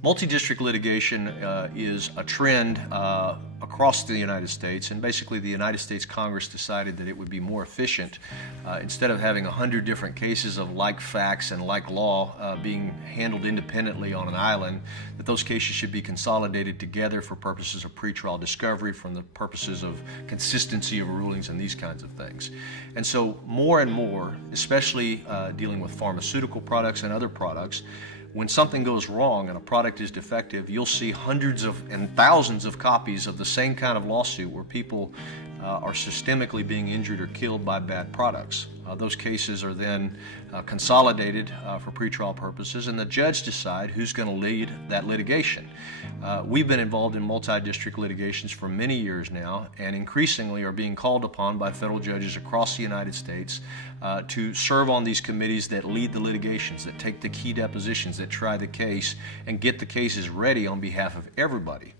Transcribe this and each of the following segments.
Multi-district litigation is a trend across the United States, and basically the United States Congress decided that it would be more efficient, instead of having 100 different cases of like facts and like law being handled independently on an island, that those cases should be consolidated together for purposes of pretrial discovery, from the purposes of consistency of rulings and these kinds of things. And so more and more, especially dealing with pharmaceutical products and other products, when something goes wrong and a product is defective, you'll see hundreds and thousands of copies of the same kind of lawsuit where people are systemically being injured or killed by bad products. Those cases are then consolidated for pretrial purposes, and the judge decides who's going to lead that litigation. We've been involved in multi-district litigations for many years now, and increasingly are being called upon by federal judges across the United States to serve on these committees that lead the litigations, that take the key depositions, that try the case, and get the cases ready on behalf of everybody.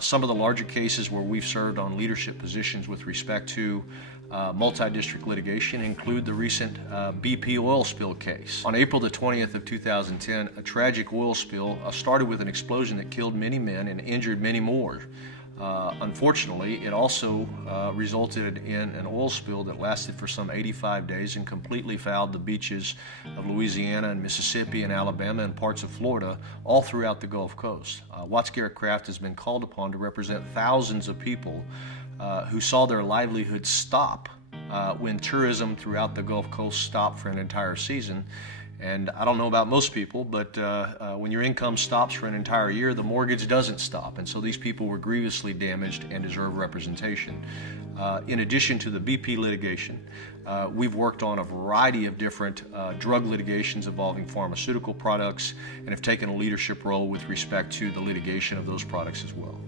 Some of the larger cases where we've served on leadership positions with respect to multi-district litigation include the recent BP oil spill case. On April the 20th of 2010, a tragic oil spill started with an explosion that killed many men and injured many more. Unfortunately, it also resulted in an oil spill that lasted for some 85 days and completely fouled the beaches of Louisiana and Mississippi and Alabama and parts of Florida, all throughout the Gulf Coast. Guerra has been called upon to represent thousands of people who saw their livelihoods stop when tourism throughout the Gulf Coast stopped for an entire season. And I don't know about most people, but when your income stops for an entire year, the mortgage doesn't stop. And so these people were grievously damaged and deserve representation. In addition to the BP litigation, we've worked on a variety of different drug litigations involving pharmaceutical products, and have taken a leadership role with respect to the litigation of those products as well.